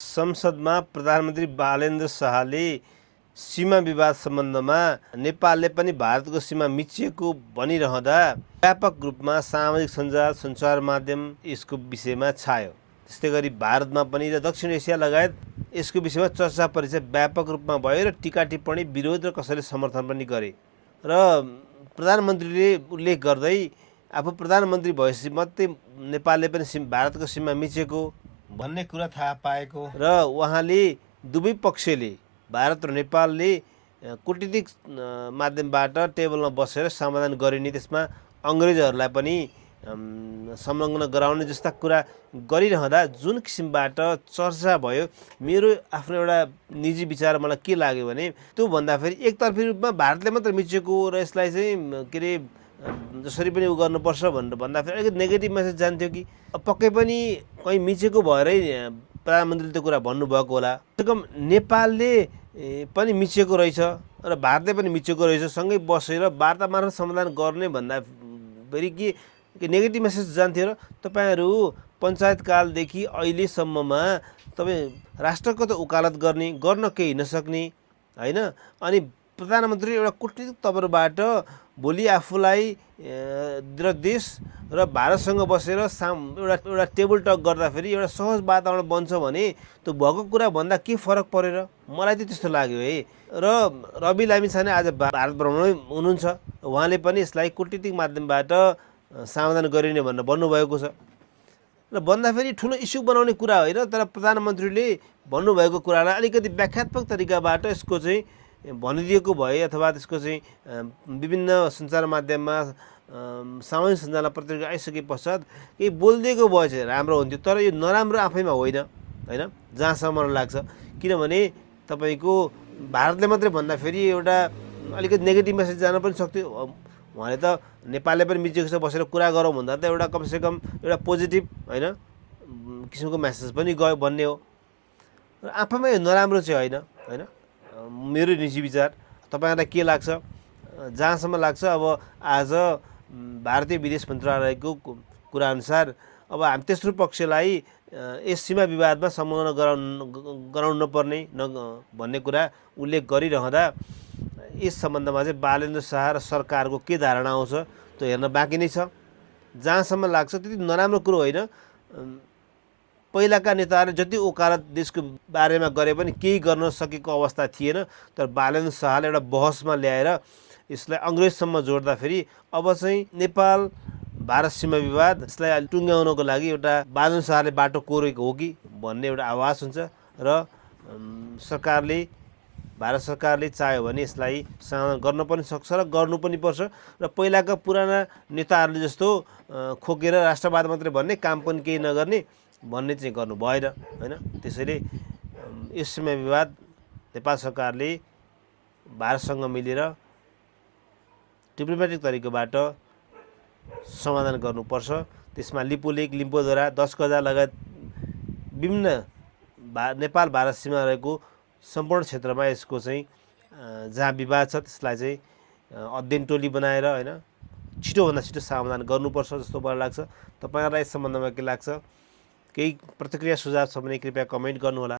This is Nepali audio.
संसदमा प्रधानमन्त्री बालेन्द्र शाहले सीमा विवाद सम्बन्धमा नेपालले पनि भारतको सीमा मिचिएको भनिरहँदा व्यापक रूपमा सामाजिक सञ्चार माध्यम यसको विषयमा छायो। त्यस्तै गरी भारतमा पनि र दक्षिण एसिया लगायत यसको विषयमा चर्चा परिचय व्यापक रूपमा भयो र टीका टिप्पणी विरोध र कसैले समर्थन पनि गरे। र प्रधानमन्त्रीले उल्लेख गर्दै आफू प्रधानमन्त्री भएपछि मात्रै नेपालले पनि भारतको सीमा मिचेको भन्ने कुरा थाहा पाएको र उहाँले दुवै पक्षले भारत र नेपालले कूटनीतिक माध्यमबाट टेबलमा बसेर समाधान गरिने, त्यसमा अङ्ग्रेजहरूलाई पनि संलग्न गराउने जस्ता कुरा गरिरहँदा जुन किसिमबाट चर्चा भयो, मेरो आफ्नो एउटा निजी विचार मलाई के लाग्यो भने त्यो भन्दाखेरि एकतर्फी रूपमा भारतले मात्र मिचेको र यसलाई चाहिँ के अरे जसरी पनि उ गर्नुपर्छ भनेर भन्दाखेरि अलिकति नेगेटिभ मेसेज जान्थ्यो कि पक्कै पनि कहीँ मिचेको भएरै प्रधानमन्त्रीले त्यो कुरा भन्नुभएको होला। कमसेकम नेपालले पनि मिचेको रहेछ र भारतले पनि मिचेको रहेछ, सँगै बसेर वार्ता मार्फत समाधान गर्ने भन्दा फेरि के नेगेटिभ मेसेज जान्थ्यो। र तपाईँहरू पञ्चायतकालदेखि अहिलेसम्ममा तपाईँ राष्ट्रको त उकालत गर्न केही नसक्ने होइन, अनि प्रधानमन्त्री एउटा कूटनीतिक तवरबाट भोलि आफूलाई र देश र भारतसँग बसेर एउटा टेबल टक गर्दाखेरि एउटा सहज वातावरण बन्छ भने त्यो भएको कुरा भन्दा के फरक परेर मलाई त त्यस्तो लाग्यो है। र रवि लामिछाने आज भारत भ्रमणमै हुनुहुन्छ, उहाँले पनि यसलाई कूटनीतिक माध्यमबाट समाधान गरिने भनेर भन्नुभएको छ। र भन्दाखेरि ठुलो इस्यु बनाउने कुरा होइन, तर प्रधानमन्त्रीले भन्नुभएको कुरालाई अलिकति व्याख्यात्मक तरिकाबाट यसको चाहिँ भनिदिएको भए अथवा त्यसको चाहिँ विभिन्न सञ्चार माध्यममा सामाजिक सञ्जालमा पत्रिका आइसके पश्चात केही बोलिदिएको भए चाहिँ राम्रो हुन्थ्यो। तर यो नराम्रो आफैमा होइन जहाँसम्म मलाई लाग्छ, किनभने तपाईँको भारतले मात्रै भन्दाखेरि एउटा अलिकति नेगेटिभ मेसेज जान पनि सक्थ्यो। उहाँले त नेपालले पनि मिचेको छ बसेर कुरा गरौँ भन्दा त एउटा कमसेकम एउटा पोजिटिभ होइन किसिमको मेसेज पनि गयो भन्ने हो। र आफैमा यो नराम्रो चाहिँ होइन मेरो निजी विचार। तपाईँहरूलाई के लाग्छ? जहाँसम्म लाग्छ अब आज भारतीय विदेश मन्त्रालयको कुराअनुसार अब हामी तेस्रो पक्षलाई यस सीमा विवादमा संलग्न गराउनु नपर्ने भन्ने कुरा उल्लेख गरिरहँदा यस सम्बन्धमा चाहिँ बालेन्द्र शाह र सरकारको के धारणा आउँछ त्यो हेर्न बाँकी नै छ। जहाँसम्म लाग्छ त्यति नराम्रो कुरो होइन। पहिलाका नेताहरूले जति ओकालत देशको बारेमा गरे पनि केही गर्न सकेको अवस्था थिएन, तर बालेन्द्र शाहले एउटा बहसमा ल्याएर यसलाई अङ्ग्रेजसम्म जोड्दाखेरि अब चाहिँ नेपाल भारत सीमा विवाद यसलाई टुङ्ग्याउनको लागि एउटा बालेन्द्र शाहले बाटो कोरेको हो कि भन्ने एउटा आवाज हुन्छ। र भारत सरकारले चाह्यो भने यसलाई समाधान गर्न पनि सक्छ र गर्नु पनि पर्छ। र पहिलाका पुराना नेताहरूले जस्तो खोकेर राष्ट्रवाद मात्रै भन्ने, काम पनि केही नगर्ने भन्ने चाहिँ गर्नु भएन होइन। त्यसैले यस सीमा विवाद नेपाल सरकारले भारतसँग मिलेर डिप्लोमेटिक तरिकाबाट समाधान गर्नुपर्छ। त्यसमा लिपुलेक, लिम्पोदरा, 10 गजा लगायत विभिन्न नेपाल भारत सीमा रहेको सम्पूर्ण क्षेत्रमा यसको चाहिँ जहाँ विवाद छ त्यसलाई चाहिँ अध्ययन टोली बनाएर होइन छिटोभन्दा छिटो समाधान गर्नुपर्छ जस्तो मलाई लाग्छ। तपाईँहरूलाई यस सम्बन्धमा के लाग्छ? केही प्रतिक्रिया सुझाव छ भने कृपया कमेन्ट गर्नुहोला।